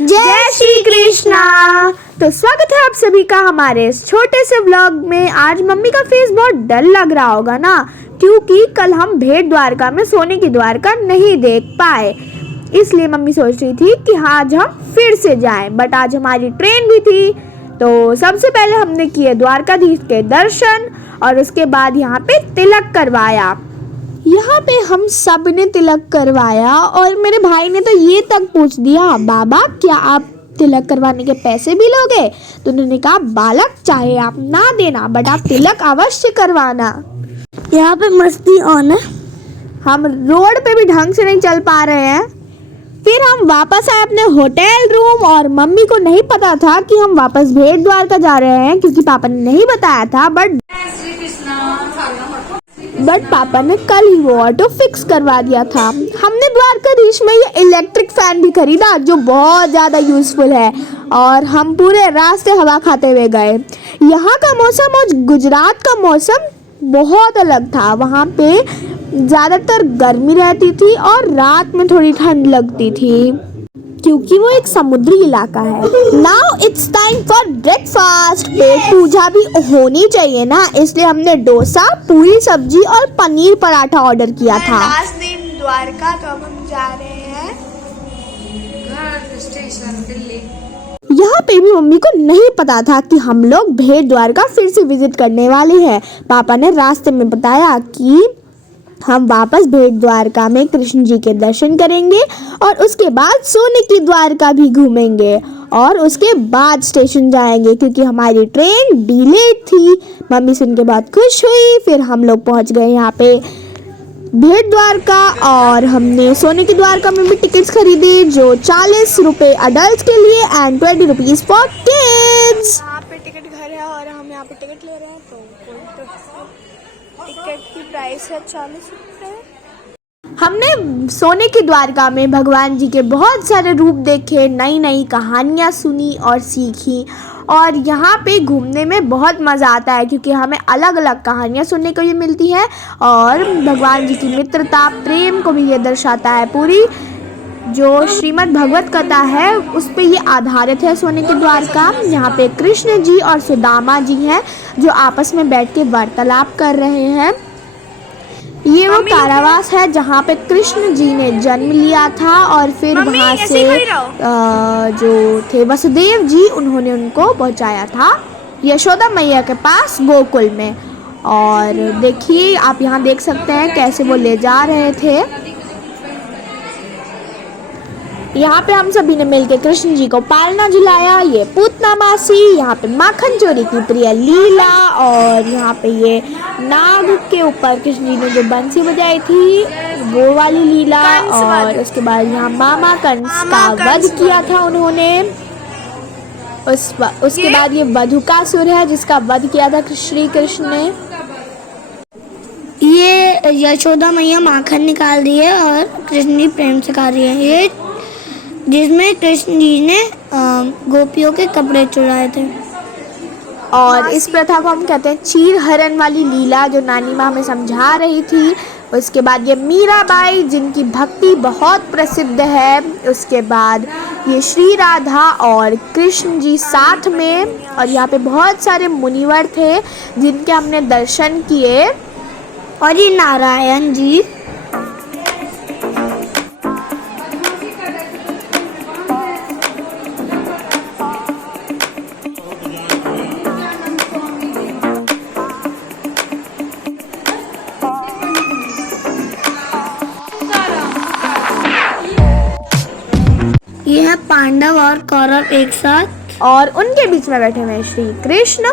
जय श्री कृष्णा। तो स्वागत है आप सभी का हमारे इस छोटे से व्लॉग में। आज मम्मी का फेस बहुत डल लग रहा होगा ना, क्योंकि कल हम भेंट द्वारका में सोने की द्वारका नहीं देख पाए, इसलिए मम्मी सोच रही थी कि आज हम फिर से जाएं। बट आज हमारी ट्रेन भी थी, तो सबसे पहले हमने किए द्वारकाधीश के दर्शन और उसके बाद यहाँ पे तिलक करवाया। यहाँ पे हम सब ने तिलक करवाया और मेरे भाई ने तो ये तक पूछ दिया, बाबा क्या आप तिलक करवाने के पैसे भी लोगे? तो उन्होंने कहा, बालक चाहे आप ना देना बट आप तिलक अवश्य करवाना। यहाँ पे मस्ती ऑन है, हम रोड पे भी ढंग से नहीं चल पा रहे हैं। फिर हम वापस आए अपने होटल रूम और मम्मी को नहीं पता था कि हम वापस भेंट द्वारका जा रहे हैं, क्योंकि पापा ने नहीं बताया था। बट पापा ने कल ही वो ऑटो फिक्स करवा दिया था। हमने द्वारकाधीश में ये इलेक्ट्रिक फैन भी खरीदा जो बहुत ज़्यादा यूजफुल है, और हम पूरे रास्ते हवा खाते हुए गए। यहाँ का मौसम और गुजरात का मौसम बहुत अलग था। वहाँ पे ज़्यादातर गर्मी रहती थी और रात में थोड़ी ठंड लगती थी, क्योंकि वो एक समुद्री इलाका है। Now it's time for breakfast. पेट पूजा भी होनी चाहिए ना, इसलिए हमने डोसा, पूरी सब्जी और पनीर पराठा ऑर्डर किया था। लास्ट दिन द्वारका, तो अब हम जा रहे हैं घर स्टेशन दिल्ली। यहाँ पे भी मम्मी को नहीं पता था कि हम लोग भेंट द्वारका फिर से विजिट करने वाले हैं। पापा ने रास्ते में बताया कि हम वापस भेंट द्वारका में कृष्ण जी के दर्शन करेंगे और उसके बाद सोने की द्वारका भी घूमेंगे और उसके बाद स्टेशन जाएंगे, क्योंकि हमारी ट्रेन डिलेड थी। मम्मी सुन के बहुत खुश हुई। फिर हम लोग पहुंच गए यहाँ पे भेंट द्वारका और हमने सोने की द्वारका में भी टिकट्स खरीदे, जो 40 रुपये अडल्ट के लिए एंड 20 रुपीज़ फॉर किड्स। यहाँ पे टिकट घर है और हम यहाँ पे टिकट ले रहे हैं, तो टिकट की प्राइस है 40 रुपये। हमने सोने की द्वारका में भगवान जी के बहुत सारे रूप देखे, नई नई कहानियाँ सुनी और सीखी। और यहाँ पे घूमने में बहुत मज़ा आता है, क्योंकि हमें अलग अलग कहानियाँ सुनने को ये मिलती है और भगवान जी की मित्रता, प्रेम को भी ये दर्शाता है। पूरी जो श्रीमद् भगवत कथा है उस पे ये आधारित है सोने की द्वारका। यहाँ पे कृष्ण जी और सुदामा जी हैं जो आपस में बैठ के वार्तालाप कर रहे हैं। ये वो कारावास है जहाँ पे कृष्ण जी ने जन्म लिया था और फिर वहाँ से जो थे वसुदेव जी, उन्होंने उनको पहुँचाया था यशोदा मैया के पास गोकुल में। और देखिए, आप यहाँ देख सकते हैं कैसे वो ले जा रहे थे। यहाँ पे हम सभी ने मिलकर कृष्ण जी को पालना झुलाया। ये पूतना मासी, यहाँ पे माखन चोरी की प्रिय लीला, और यहाँ पे ये नाग के ऊपर कृष्ण जी ने जो बंसी बजाई थी वो वाली लीला। और उसके बाद यहाँ मामा कंस का वध किया था उन्होंने। उसके बाद ये वधुकासुर है जिसका वध किया था श्री कृष्ण ने। ये यशोदा मैया माखन निकाल रही है और कृष्ण जी प्रेम से खा रही है, ये जिसमें कृष्ण जी ने गोपियों के कपड़े चुराए थे। और इस प्रथा को हम कहते हैं चीर हरण वाली लीला, जो नानी माँ हमें समझा रही थी। उसके बाद ये मीराबाई, जिनकी भक्ति बहुत प्रसिद्ध है। उसके बाद ये श्री राधा और कृष्ण जी साथ में, और यहाँ पे बहुत सारे मुनिवर थे जिनके हमने दर्शन किए। और ये नारायण जी, ये है पांडव और कौरव एक साथ, और उनके बीच में बैठे हुए श्री कृष्ण।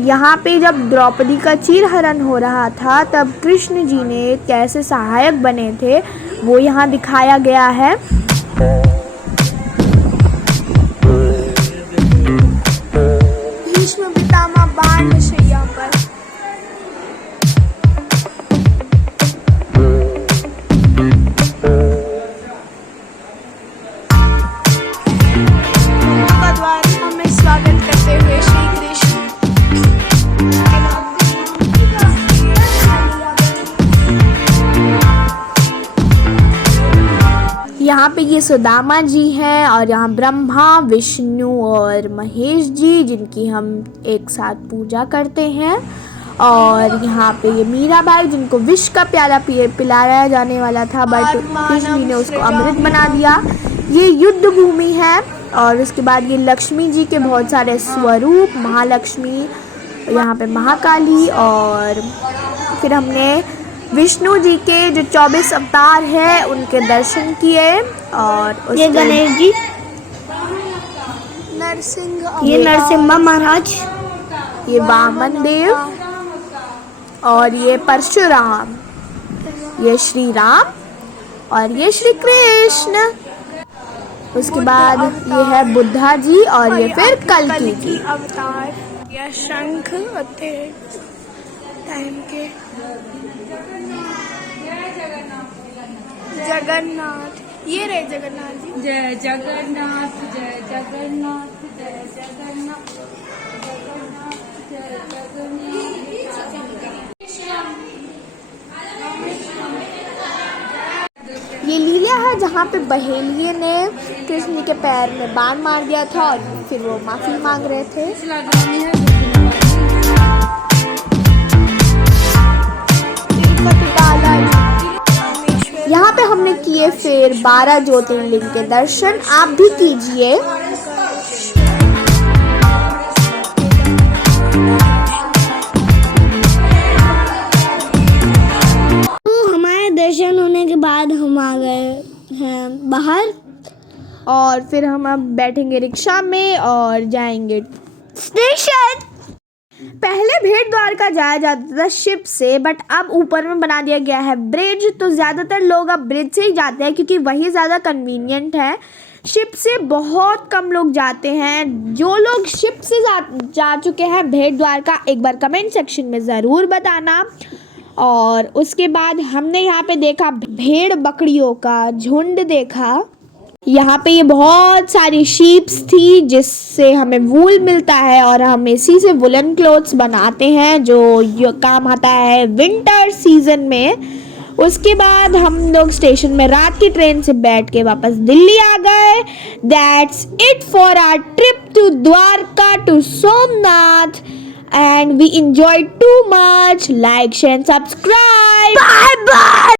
यहाँ पे जब द्रौपदी का चीरहरण हो रहा था तब कृष्ण जी ने कैसे सहायक बने थे वो यहाँ दिखाया गया है। भीष्म पितामह बाण शैया पर में स्वागत करते हुए श्री कृष्ण यहाँ पे ये सुदामा जी हैं और यहाँ ब्रह्मा, विष्णु और महेश जी, जिनकी हम एक साथ पूजा करते हैं। और यहाँ पे ये मीराबाई, जिनको विष का प्याला पिलाया जाने वाला था, बट कृष्ण जी ने उसको अमृत बना दिया। ये युद्ध भूमि है। और उसके बाद ये लक्ष्मी जी के बहुत सारे स्वरूप, महालक्ष्मी, यहाँ पे महाकाली। और फिर हमने विष्णु जी के जो 24 अवतार हैं उनके दर्शन किए। और ये गणेश जी, ये नरसिम्हा महाराज, ये वामन देव, और ये परशुराम, ये श्री राम और ये श्री कृष्ण। उसके बाद ये है बुद्धा जी और ये फिर कल्कि जी। अवतार या शंख होते टाइम के। जगन्नाथ, ये रहे जगन्नाथ जी। जय जगन्नाथ, जय जगन्नाथ, जय जगन्नाथ, जगन्नाथ, जय जगन्नाथ। ये लीला है जहाँ पे बहेलिये ने कृष्ण के पैर में बाण मार दिया था और फिर वो माफी मांग रहे थे। यहाँ पे हमने किए फिर 12 ज्योतिर्लिंग के दर्शन, आप भी कीजिए। तो हमारे दर्शन होने के बाद हम आ गए हैं बाहर, और फिर हम अब बैठेंगे रिक्शा में और जाएंगे स्टेशन। पहले भेड़ द्वारका जाया जाता था शिप से, बट अब ऊपर में बना दिया गया है ब्रिज, तो ज़्यादातर लोग अब ब्रिज से ही जाते हैं क्योंकि वही ज़्यादा कन्वीनियंट है। शिप से बहुत कम लोग जाते हैं। जो लोग शिप से जा चुके हैं भेड़ द्वारका, एक बार कमेंट सेक्शन में ज़रूर बताना। और उसके बाद हमने यहाँ पे देखा भेड़ बकरियों का झुंड देखा। यहाँ पे ये बहुत सारी शीप्स थी जिससे हमें वूल मिलता है और हम इसी से वुलन क्लोथ्स बनाते हैं जो काम आता है विंटर सीजन में। उसके बाद हम लोग स्टेशन में रात की ट्रेन से बैठ के वापस दिल्ली आ गए। That's it for our trip to Dwarka to Somnath and we enjoyed too much. Like, share and subscribe. Bye bye.